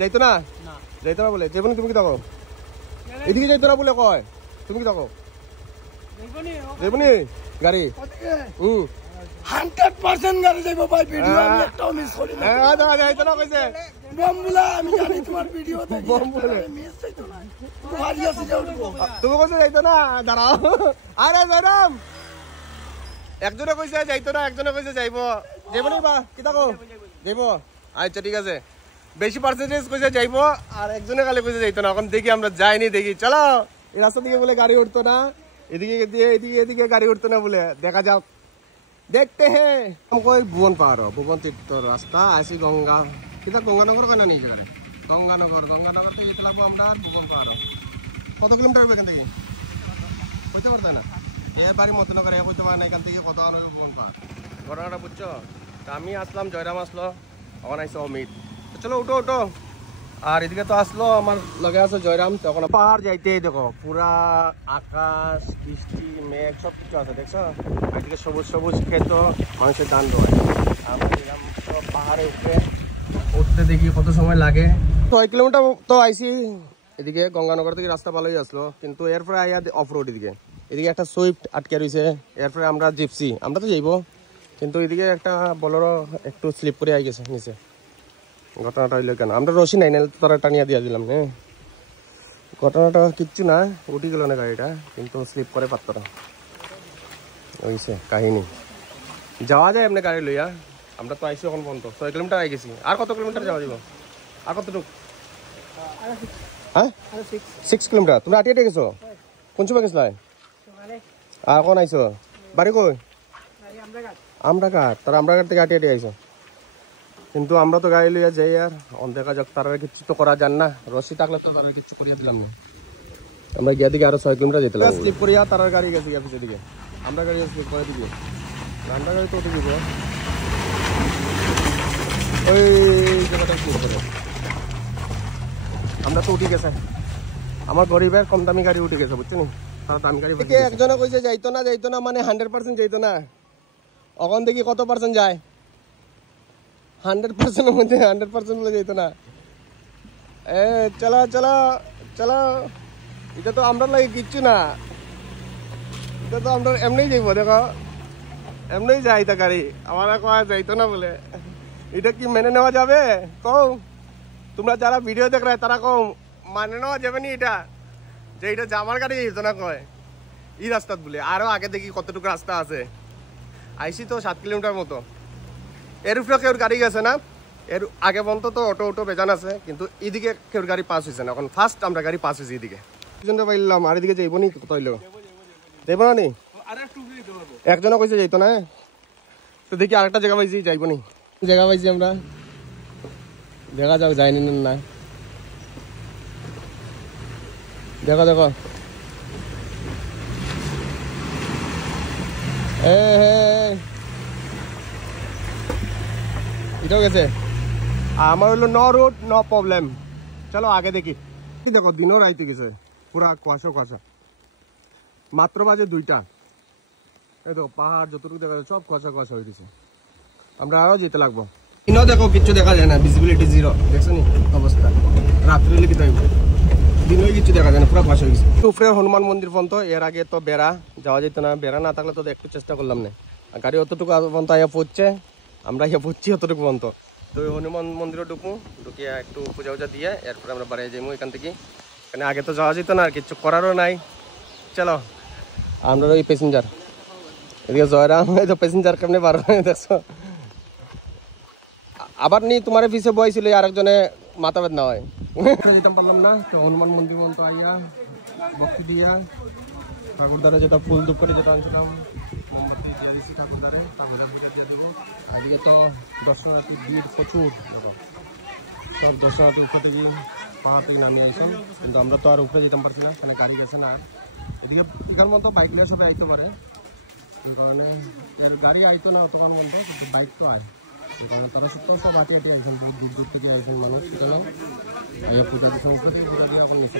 যাইতো না যাইতো না বলে যাইবনি তুমি কি থাকো এদিকে যাইতো না বলে কয় তুমি কি থাকো যাইবনি গাড়ি 100% গাড়ি যাইবো ভাই ভিডিও আমি একটাও মিস করি না যাইতো না কইছে বম বলা আমি জানি তোমার ভিডিও দেখি বম বলে মিস যাইতো না গাড়ি আছে যাও তুমি কইছে যাইতো না দাঁড়াও আরে জয়রাম একজনে কইছে যাইতো না একজনে কইছে যাইবো যাইবনি বা কি থাকো যাইবো আচ্ছা ঠিক আছে বেশি পার্সেন্টেজ কইছে যাইবো আর একজনে কালে কইছে যাইতো না এখন দেখি আমরা যাইনি দেখি চলো এই রাস্তা দিকে বলে গাড়ি উঠতো না এদিকে দিয়ে এদিকে গাড়ি উঠতো না বলে দেখা যাক দেখতে হে কই ভুবন পাহাড় ভুবন তীর্থ রাস্তা আসি গঙ্গা কিটা গঙ্গানগর কেন নেই যাবে গঙ্গানগর থেকে যেতে লাগবো আমরা ভুবন পাহাড় কত কিলোমিটার হবে এখান থেকে হইতে পারতো না এ বাড়ি মতনগর এ হইতে পারে না এখান থেকে কত ভুবন পাহাড় ঘটনাটা বুঝছো তা আমি আসলাম জয়রাম আসলো তখন আইসো অমিত চলো উঠো উঠো আর এদিকে তো আসলো আমার লগে আছে জয়রাম তখন পাহাড় যাইতে দেখো পুরা আকাশ বৃষ্টি মেঘ সব কিছু আছে দেখছো এদিকে সবুজ সবুজ ক্ষেত মানুষের ধান রয় আমরা পাহাড়ে উঠতে দেখি কত সময় লাগে 6 কিলোমিটার তো আইসি এদিকে গঙ্গানগর থেকে রাস্তা ভালোই আসলো কিন্তু এরপরে আইয়া অফ রোড এদিকে একটা সুইফট আটকে রয়েছে এরপরে আমরা জিপসি আমরা তো যাইবো কিন্তু এদিকে একটা বলেরো একটু স্লিপ করে আই গেছে নিচে ঘটনাটা হইলো কেন আমরা রশি নাই নাহলে তারা টানিয়া দিয়ে দিলাম হ্যাঁ ঘটনাটা কিচ্ছু না উঠে গেল না গাড়িটা কিন্তু স্লিপ করে পাত্রটা হইছে কাহিনী যাওয়া যায় এমনি গাড়ি লইয়া আমরা তো আইসি এখন পর্যন্ত 6 কিলোমিটার আই গেছি আর কত কিলোমিটার যাওয়া যাব আর কতটুকু হ্যাঁ 6 কিলোমিটার তোমরা আটিয়ে গেছো কোন সময় গেছিল আর কোন আইসো বাড়ি কই আমরা ঘাট তারা আমরা ঘাট থেকে আটিয়ে আইসো কিন্তু আমরা তো গাড়ি লইয়া যাই আর দেখা যাক তারা কিছু তো করা যান না রশি থাকলে তো তারা কিছু করিয়া দিলাম না আমরা গিয়া দিকে আরো 6 কিলোমিটার যেতে লাগবে স্লিপ করিয়া তার গাড়ি গেছে গিয়া পিছের দিকে আমরা গাড়ি স্লিপ করে দিবি আমরা গাড়ি তো দিব ওই জায়গাটা স্লিপ করে আমরা তো উঠে গেছে আমার গরিবের কম দামি গাড়ি উঠে গেছে বুঝছেন তারা দামি গাড়ি একজনে কইছে যাইতো না মানে 100% যাইতো না এখন দেখি কত পার্সেন্ট যায় 100% মধ্যে 100% বলে যাইতো না এ চলো চলো চলো এটা তো আমরা লাগে কিচ্ছু না এটা তো আমরা এমনি যাইবো দেখো এমনি যাই তা গাড়ি আমার কয়া যাইতো না বলে এটা কি মেনে নেওয়া যাবে কও তোমরা যারা ভিডিও দেখ রায় তারা কও মানে নেওয়া যাবে নি এটা যে এটা জামার গাড়ি যাইতো না কয় এই রাস্তা বলে আরো আগে দেখি কতটুকু রাস্তা আছে আইসি তো 7 কিলোমিটার মতো এর উপরে কেউ গাড়ি গেছে না এর আগে পর্যন্ত তো অটো বেজান আছে কিন্তু এদিকে কেউ গাড়ি পাস হয়েছে না এখন ফার্স্ট আমরা গাড়ি পাস হয়েছি এদিকে দুজনটা পাইলাম আর এদিকে যাইব নি কত হইলো যাইব না নি একজনও কইছে যাইতো না তো দেখি আরেকটা জায়গা পাইছি যাইব নি জায়গা পাইছি আমরা দেখা যাক যাইনি না দেখো দেখো এটাও গেছে আমার হলো নো রুট নো প্রবলেম চলো আগে দেখি দেখো দিনও রাইতে গেছে পুরা কুয়াশা মাত্র বাজে 2টা এই দেখো পাহাড় যতটুকু দেখা যায় সব কুয়াশা হয়ে গেছে আমরা আরো যেতে লাগবো দিনও দেখো কিচ্ছু দেখা যায় না ভিজিবিলিটি 0 দেখছো নি অবস্থা রাত্রে লিখে থাকবে দিনও কিছু দেখা যায় না পুরা কুয়াশা হয়ে গেছে উপরে হনুমান মন্দির পর্যন্ত এর আগে তো বেড়া যাওয়া যেত না বেড়া না থাকলে তো একটু চেষ্টা করলাম না গাড়ি অতটুকু পর্যন্ত আইয়া পড়ছে আমরা ইয়া পড়ছি অতটুকু পর্যন্ত তো হনুমান মন্দিরে ঢুকিয়ে একটু পূজা দিয়ে এরপরে আমরা বাড়ি যাইবো এখান থেকে এখানে আগে তো যাওয়া যেত না আর কিছু করারও নাই চলো আমরা ওই প্যাসেঞ্জার এদিকে জয়রাম এই তো প্যাসেঞ্জার কেমনে পারো দেখছো আবার নি তোমার পিছে বইছিল আরেকজনে মাথা বেদনা হয় যেতে পারলাম না তো হনুমান মন্দির পর্যন্ত আইয়া ভক্তি দিয়া ঠাকুরদারে যেটা ফুল দুপ করে যেটা আনছিলাম মোমবাতি দিয়ে দিচ্ছি ঠাকুরদারে ঠাকুরদার পূজা দিয়ে দেবো আজকে তো দর্শনার্থী ভিড় প্রচুর সব দর্শনার্থী উপর থেকে পাহাড় থেকে নামিয়ে আইসাম কিন্তু আমরা তো আর উপরে যেতাম পারছি না মানে গাড়ি গেছে না আর এদিকে এখান মতো বাইক নিয়ে সবাই আইতে পারে এই কারণে এর গাড়ি আইতো না অতক্ষণ মতো কিন্তু বাইক তো আয় এই কারণে তারা সব হাঁটি আইসেন বহুত দূর থেকে আইসেন মানুষ সুতরাং পূজা দিচ্ছেন উপরে থেকে পূজা দিয়ে এখন নিচে